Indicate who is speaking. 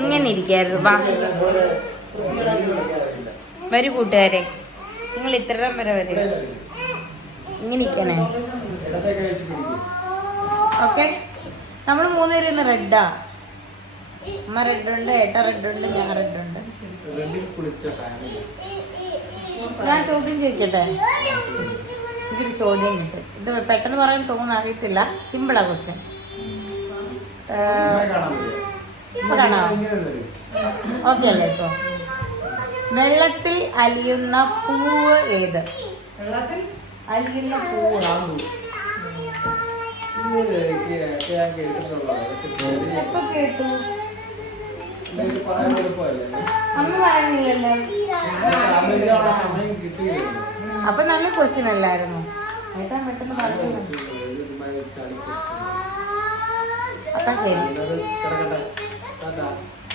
Speaker 1: ഇങ്ങനെ ഇരിക്കായിരുന്നു. വാ. വരൂ കൂട്ടുകാരെ. നിങ്ങൾ ഇത്രയും വരെ വരൂ. ഇങ്ങനെ ഇരിക്കണേ. ഓക്കെ. നമ്മൾ മൂന്നുപേരും ഇന്ന് റെഡാ. അമ്മ റെഡുണ്ട് ഏട്ട റെഡുണ്ട് ഞാൻ റെഡുണ്ട്. ഞാൻ ചോദ്യം ചോദിക്കട്ടെ? ഇതൊരു ചോദ്യം കിട്ടും ഇത് പെട്ടെന്ന് പറയാൻ തോന്നുന്നു അറിയത്തില്ല. സിമ്പിളാ ക്വസ്റ്റ്യൻ കാണാം ഓക്കെ അല്ലേ ഇപ്പൊ വെള്ളത്തിൽ അലിയുന്ന പൂവ് ഏത് അലിയുന്ന പൂവ് എപ്പോ കേട്ടു അപ്പൊ നല്ല ക്വസ്റ്റ്യൻ അല്ലായിരുന്നു ഏട്ടാ പെട്ടെന്ന് പറഞ്ഞു Terima kasih.
Speaker 2: Iya, iya, iya.